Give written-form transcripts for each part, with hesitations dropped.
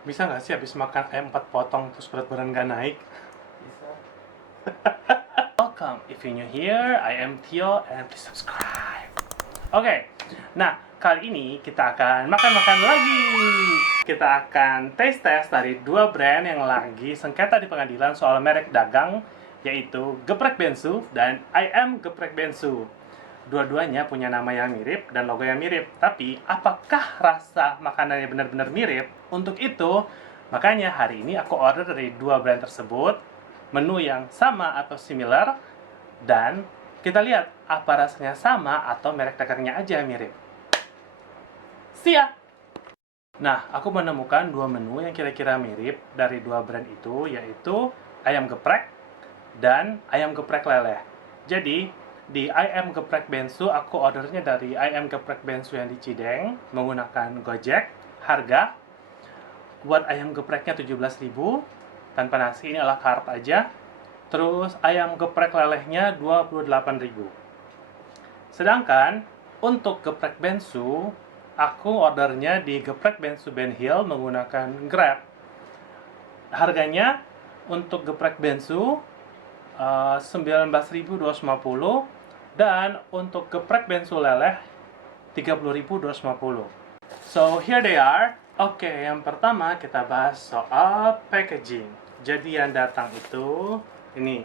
Bisa nggak sih habis makan ayam 4 potong terus berat badan nggak naik? Bisa. Welcome, if you're new here, I am Tio and please subscribe. Oke, nah kali ini kita akan makan-makan lagi. Kita akan tes dari dua brand yang lagi sengketa di pengadilan soal merek dagang, yaitu Geprek Bensu dan I Am Geprek Bensu. Dua-duanya punya nama yang mirip dan logo yang mirip, tapi apakah rasa makanannya benar-benar mirip? Untuk itu, makanya hari ini aku order dari dua brand tersebut, menu yang sama atau similar, dan kita lihat apa rasanya sama atau merek dagangnya aja mirip. Siap! Nah, aku menemukan dua menu yang kira-kira mirip dari dua brand itu, yaitu ayam geprek dan ayam geprek leleh. Jadi, di ayam geprek Bensu, aku ordernya dari ayam geprek Bensu yang di Cideng menggunakan Gojek. Harga buat ayam gepreknya 17.000 tanpa nasi, ini ala carte aja. Terus ayam geprek lelehnya 28.000. Sedangkan untuk geprek Bensu, aku ordernya di geprek Bensu Ben Hill menggunakan Grab. Harganya untuk geprek Bensu 19.250 dan untuk geprek Bensu leleh 30.250. So here they are. Oke, yang pertama kita bahas soal packaging. Jadi yang datang itu ini.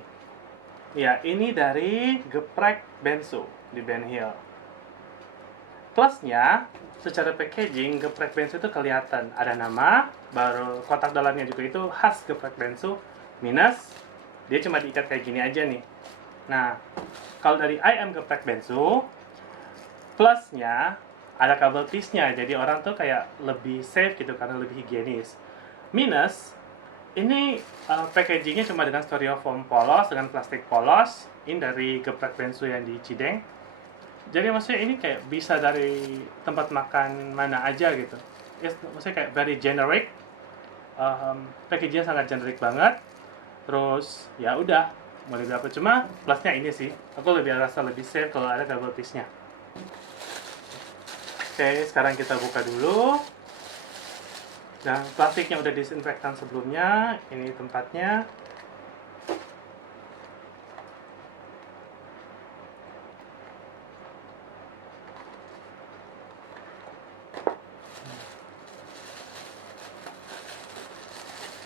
Ya, ini dari geprek Bensu di Ben Hill. Plusnya, secara packaging geprek Bensu itu kelihatan ada nama, baru kotak dalamnya juga itu khas geprek Bensu. Minus, dia cuma diikat kayak gini aja nih. Nah, kalau dari ayam geprek Bensu, plusnya ada kabel tisnya, jadi orang tuh kayak lebih safe gitu karena lebih higienis. Minus, ini packagingnya cuma dengan styrofoam polos, dengan plastik polos. Ini dari geprek Bensu yang di Cideng. Jadi maksudnya ini kayak bisa dari tempat makan mana aja gitu. Ya, maksudnya kayak very generic. Packagingnya sangat generic banget. Terus ya udah, mau lebih apa, cuma plusnya ini sih. Aku lebih rasa lebih safe kalau ada kabel tisnya. Oke, sekarang kita buka dulu. Dan plastiknya udah disinfektan sebelumnya. Ini tempatnya.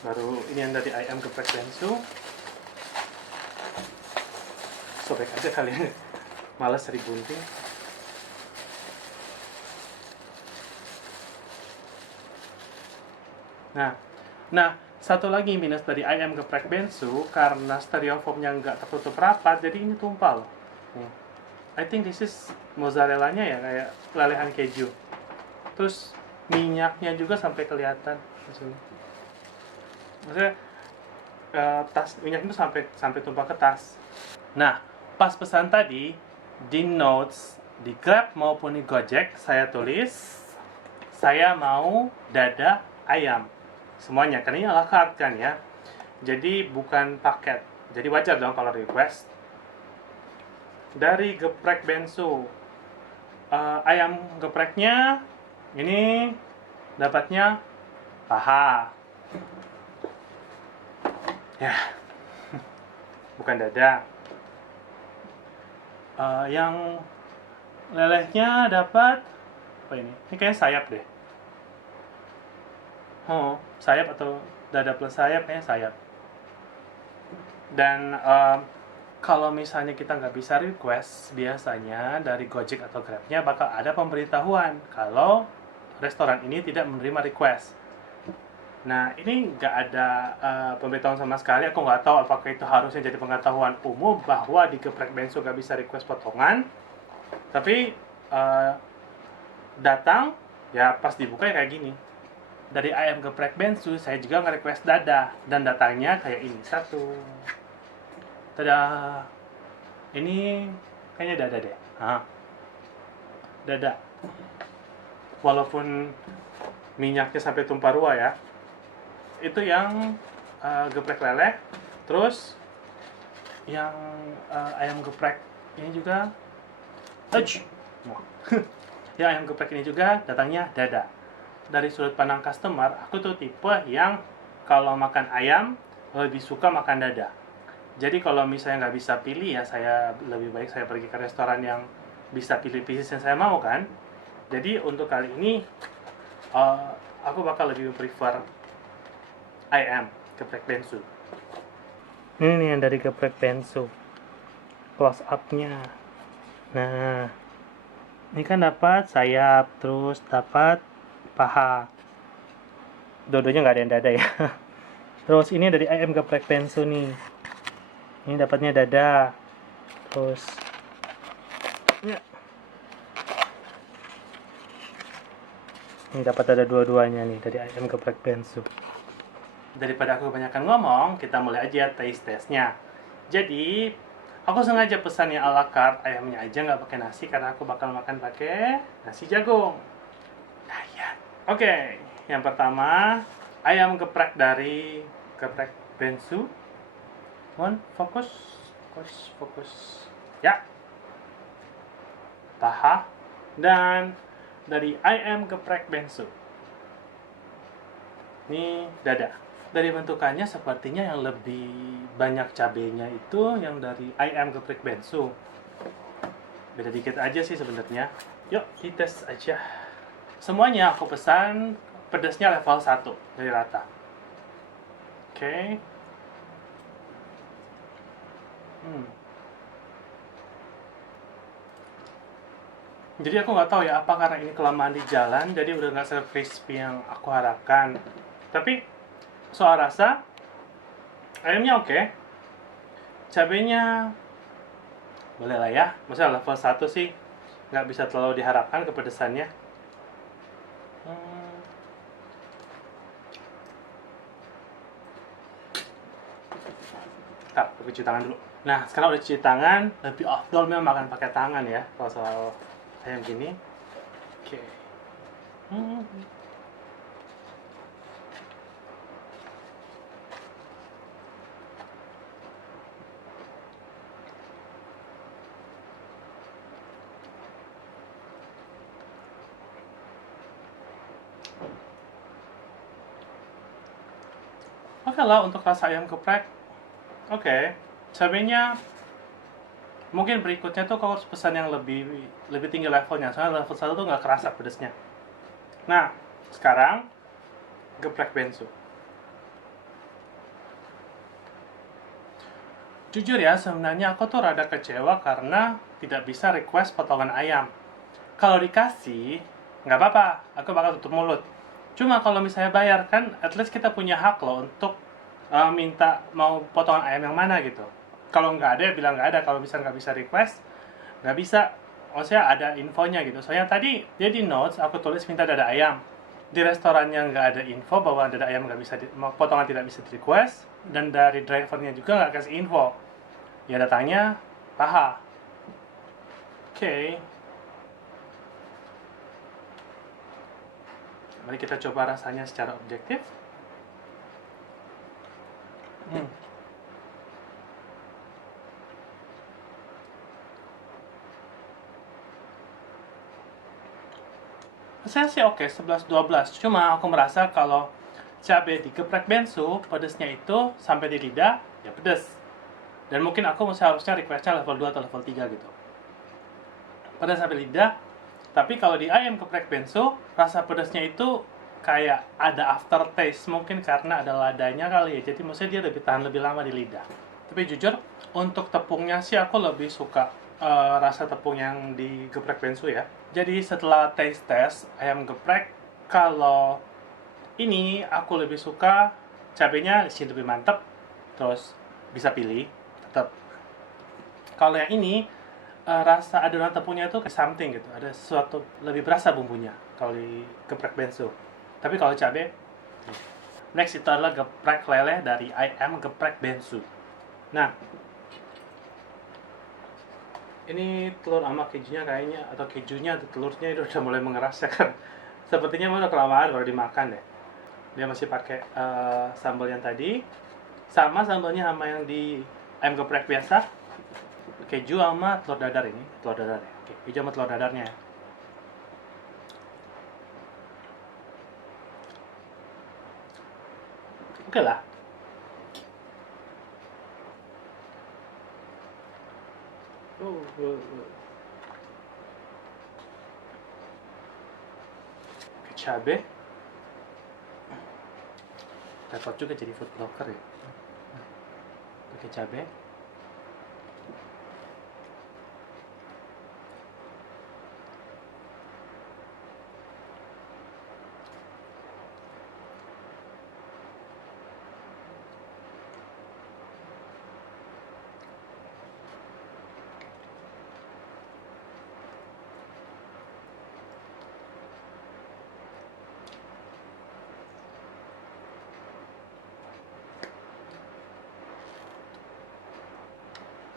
Baru ini yang dari ayam geprek Bensu. Sobek aja kalian. Males cari gunting. Nah, satu lagi minus dari ayam geprek Bensu, karena styrofoamnya nggak tertutup rapat, jadi ini tumpal. Nih. I think this is mozzarella-nya ya, kayak lelehan keju. Terus minyaknya juga sampai kelihatan di sini. Maksudnya tas minyak itu sampai tumpah ke tas. Nah, pas pesan tadi di notes di Grab maupun di Gojek saya tulis saya mau dada ayam semuanya, karena ini ala carte kan ya, jadi bukan paket, jadi wajar dong kalau request. Dari geprek Bensu, ayam gepreknya ini dapatnya paha ya, bukan dada. Yang lelehnya dapat apa ini kayaknya sayap deh. Sayap atau dada plus sayap, kayaknya sayap. Dan kalau misalnya kita nggak bisa request, biasanya dari Gojek atau Grabnya bakal ada pemberitahuan kalau restoran ini tidak menerima request. Nah, ini nggak ada pemberitahuan sama sekali. Aku nggak tahu apakah itu harusnya jadi pengetahuan umum bahwa di geprek Bensu nggak bisa request potongan. Tapi datang, ya pas dibuka ya kayak gini. Dari ayam geprek Bensu, saya juga nge-request dada. Dan datangnya kayak ini, satu. Tada! Ini kayaknya dada deh. Dada. Walaupun minyaknya sampai tumpah ruah ya. Itu yang geprek leleh. Terus yang ayam geprek ini juga ya, ayam geprek ini juga datangnya dada. dari sudut pandang customer, aku tuh tipe yang kalau makan ayam lebih suka makan dada. Jadi kalau misalnya nggak bisa pilih ya saya lebih baik saya pergi ke restoran yang bisa pilih pieces yang saya mau kan. Jadi untuk kali ini aku bakal lebih prefer ayam geprek bensu. Ini nih yang dari geprek bensu, close up-nya. Nah, ini kan dapat sayap, terus dapat paha. Dua-duanya nggak ada yang dada ya. Terus ini dari ayam geprek bensu nih. Ini dapatnya dada. Terus ya. Ini dapat ada dua-duanya nih dari ayam geprek bensu. Daripada aku kebanyakan ngomong, kita mulai aja taste testnya. Jadi, aku sengaja pesan yang ala carte ayamnya aja nggak pakai nasi karena aku bakal makan pakai nasi jagung. Diet. Oke, yang pertama ayam geprek dari geprek bensu. Fokus. Ya. Paha dan dari ayam geprek bensu. Ini dada. Dari bentukannya sepertinya yang lebih banyak cabenya itu yang dari ayam geprek bensu. Beda dikit aja sih sebenarnya. Yuk, dites aja. Semuanya aku pesan pedasnya level 1 dari rata. Oke. Jadi aku nggak tahu ya apa karena ini kelamaan di jalan jadi udah nggak se-crispy yang aku harapkan. Tapi soal rasa ayamnya oke. Cabenya boleh lah ya. Maksudnya level 1 sih nggak bisa terlalu diharapkan kepedesannya. Aku cuci tangan dulu. Nah, sekarang udah cuci tangan, lebih afdol memang makan pakai tangan ya kalau soal ayam gini. Oke. Oke lah untuk rasa ayam geprek. Oke. Cabenya mungkin berikutnya tuh kalau harus pesan yang lebih tinggi levelnya. Soalnya level 1 tuh nggak kerasa pedesnya. Nah, sekarang geprek bensu. Jujur ya, sebenarnya aku tuh rada kecewa karena tidak bisa request potongan ayam. Kalau dikasih, nggak apa-apa, aku bakal tutup mulut. Cuma kalau misalnya bayar kan, at least kita punya hak loh untuk minta mau potongan ayam yang mana gitu. Kalau nggak ada, ya bilang nggak ada. Kalau misalnya nggak bisa request, nggak bisa. Maksudnya ada infonya gitu. Soalnya tadi dia di notes, aku tulis minta dada ayam. Di restorannya nggak ada info bahwa dada ayam nggak bisa potongan tidak bisa di request, dan dari drivernya juga nggak kasih info. Ya datanya paha. Oke. Mari kita coba rasanya secara objektif. Saya sih oke, 11-12. Cuma aku merasa kalau cabai di geprek bensu, pedesnya itu sampai di lidah, ya pedes. Dan mungkin aku seharusnya requestnya level 2 atau level 3 gitu. Pedas sampai lidah. Tapi kalau di ayam geprek bensu, rasa pedasnya itu kayak ada aftertaste. Mungkin karena ada ladanya kali ya. Jadi maksudnya dia lebih tahan lebih lama di lidah. Tapi jujur, untuk tepungnya sih aku lebih suka rasa tepung yang di geprek bensu ya. Jadi setelah taste test ayam geprek, kalau ini aku lebih suka cabenya di sini lebih mantep, terus bisa pilih tetap. Kalau yang ini rasa adonan tepungnya itu kayak something gitu, ada sesuatu lebih berasa bumbunya kalau di geprek bensu. Tapi kalau cabai, next itu adalah geprek leleh dari ayam geprek bensu. Nah, ini telur sama kejunya kayaknya, atau kejunya atau telurnya itu udah mulai mengeras ya kan. Sepertinya udah kelamaan baru dimakan deh. Dia masih pakai sambal yang tadi, sama sambalnya sama yang di ayam geprek biasa. Keju sama telur dadar ini, telur dadar ya. Oke, keju sama telur dadarnya ya. Oke lah. Pakai cabe. Repot juga jadi food blogger ya. Pakai cabe.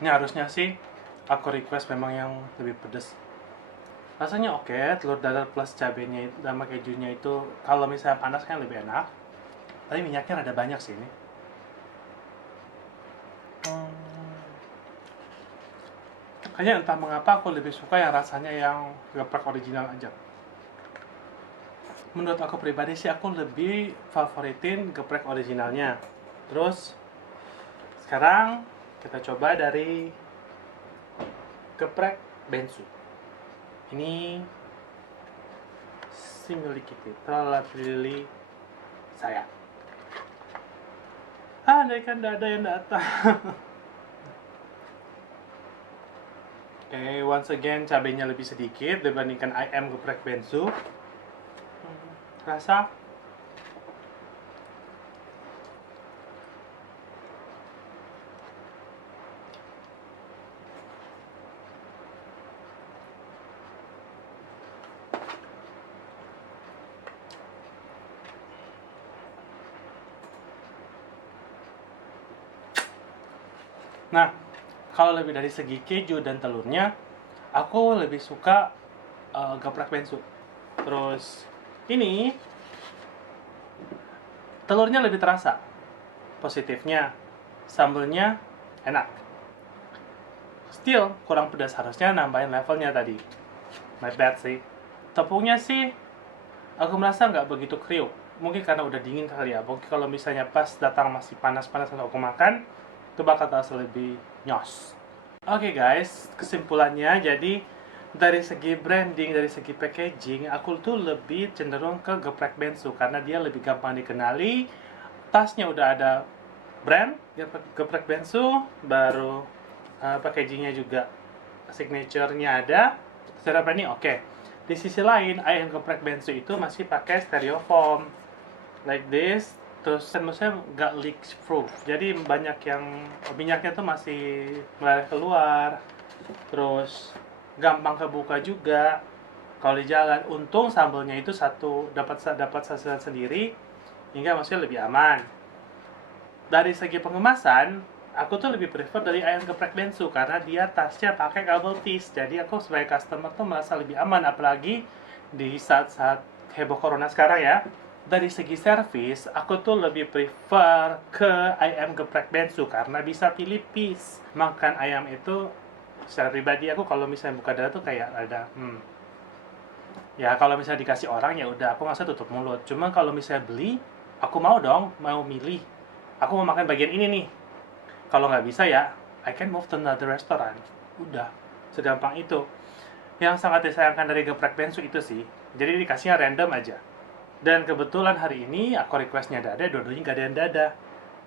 Ini harusnya sih aku request memang yang lebih pedas. Rasanya oke, telur dadar plus cabenya sama kejunya itu kalau misalnya panas kan lebih enak. Tapi minyaknya rada banyak sih ini. Kayaknya entah mengapa aku lebih suka yang rasanya yang geprek original aja. Menurut aku pribadi sih aku lebih favoritin geprek originalnya. Terus sekarang kita coba dari geprek bensu. Ini si milik kita telah pilih saya. Andaikan tidak ada yang datang. Oke, once again cabenya lebih sedikit dibandingkan ayam geprek bensu. Rasa Nah, kalau lebih dari segi keju dan telurnya, aku lebih suka geprek bensu. Terus ini telurnya lebih terasa. Positifnya, sambelnya enak. Still kurang pedas, harusnya nambahin levelnya tadi. My bad sih. Tepungnya sih, aku merasa nggak begitu kriuk. Mungkin karena udah dingin kali ya. Mungkin kalau misalnya pas datang masih panas-panas untuk aku makan, itu bakal terasa lebih nyos. Oke guys, kesimpulannya jadi dari segi branding, dari segi packaging, aku tuh lebih cenderung ke geprek bensu karena dia lebih gampang dikenali. Tasnya udah ada brand geprek bensu, baru packagingnya juga signature-nya ada. Secara branding oke. Di sisi lain, ayam geprek bensu itu masih pakai styrofoam like this. Terus maksudnya nggak leak proof, jadi banyak yang minyaknya tuh masih meleleh keluar, terus gampang kebuka juga kalau di jalan. Untung sambelnya itu dapat sasaran sendiri, hingga maksudnya lebih aman. Dari segi pengemasan, aku tuh lebih prefer dari ayam geprek bensu karena dia tasnya pakai kabel tis, jadi aku sebagai customer tuh merasa lebih aman, apalagi di saat-saat heboh corona sekarang ya. Dari segi servis, aku tuh lebih prefer ke ayam geprek bensu karena bisa pilih piece. Makan ayam itu secara pribadi aku kalau misalnya buka dada tuh kayak ada ya kalau misalnya dikasih orang ya udah aku nggak usah tutup mulut. Cuma kalau misalnya beli, aku mau dong, mau milih. Aku mau makan bagian ini nih. Kalau nggak bisa ya, I can move to another restaurant. Udah, segampang itu. Yang sangat disayangkan dari geprek bensu itu sih, jadi dikasihnya random aja. Dan kebetulan hari ini aku requestnya dada, dua-duanya gak ada yang dada.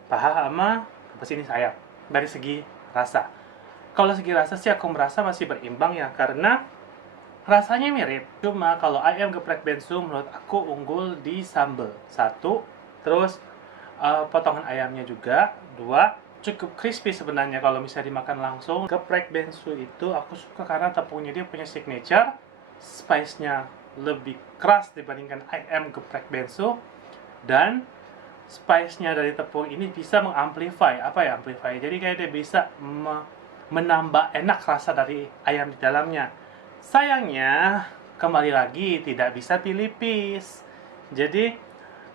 Paha sama apa sih ini sayap. Dari segi rasa. Kalau segi rasa sih aku merasa masih berimbang ya, karena rasanya mirip. Cuma kalau ayam geprek bensu menurut aku unggul di sambal. Satu, terus potongan ayamnya juga. Dua, cukup crispy sebenarnya kalau misalnya dimakan langsung. Geprek bensu itu aku suka karena tepungnya dia punya signature, spice-nya lebih keras dibandingkan ayam geprek bensu, dan spice-nya dari tepung ini bisa mengamplify, amplify, jadi kayak dia bisa menambah enak rasa dari ayam di dalamnya. Sayangnya kembali lagi tidak bisa pilih piece, jadi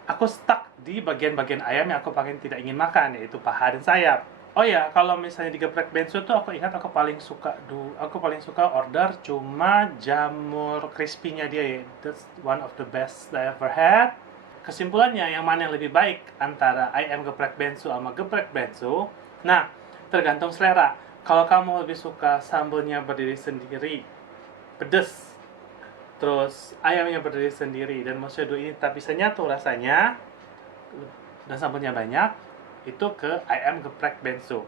aku stuck di bagian-bagian ayam yang aku paling tidak ingin makan, yaitu paha dan sayap. Oh ya, kalau misalnya di geprek bensu tuh aku ingat aku paling suka order cuma jamur crispy-nya dia ya. That's one of the best I ever had. kesimpulannya yang mana yang lebih baik antara ayam geprek bensu sama geprek bensu? Nah, tergantung selera. Kalau kamu lebih suka sambalnya berdiri sendiri, pedes, terus ayamnya berdiri sendiri, dan maksudnya dua ini tak bisa nyatu rasanya, dan sambalnya banyak, itu ke ayam geprek bensu.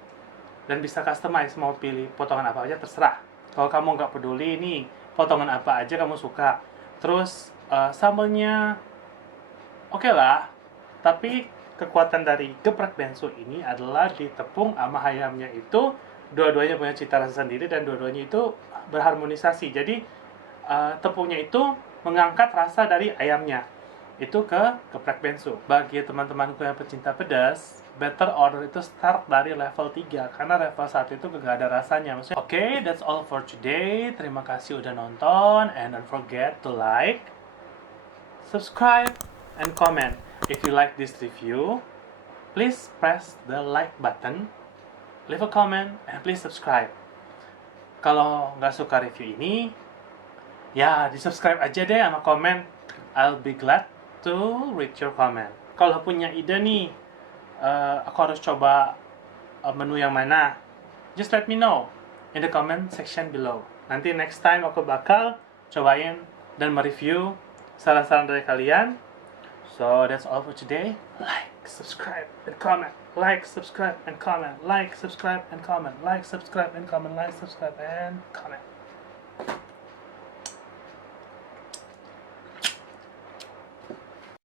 Dan bisa customize, mau pilih potongan apa aja terserah. Kalau kamu nggak peduli nih, potongan apa aja kamu suka. Terus sambalnya oke lah, tapi kekuatan dari geprek bensu ini adalah di tepung sama ayamnya itu dua-duanya punya cita rasa sendiri dan dua-duanya itu berharmonisasi. Jadi tepungnya itu mengangkat rasa dari ayamnya itu ke geprek bensu. Bagi teman-temanku yang pecinta pedas, better order itu start dari level 3 karena level 1 itu gak ada rasanya. Maksudnya, okay, that's all for today. Terima kasih udah nonton, and don't forget to like, subscribe, and comment. If you like this review, please press the like button, leave a comment, and please subscribe. Kalau nggak suka review ini, ya di subscribe aja deh sama komen. I'll be glad to read your comment. Kalau punya ide nih, aku harus coba menu yang mana, just let me know in the comment section below. Nanti next time aku bakal cobain dan mereview saran-saran dari kalian. So that's all for today. Like, subscribe, and comment. Like, subscribe, and comment. Like, subscribe, and comment. Like, subscribe, and comment. Like, subscribe, and comment.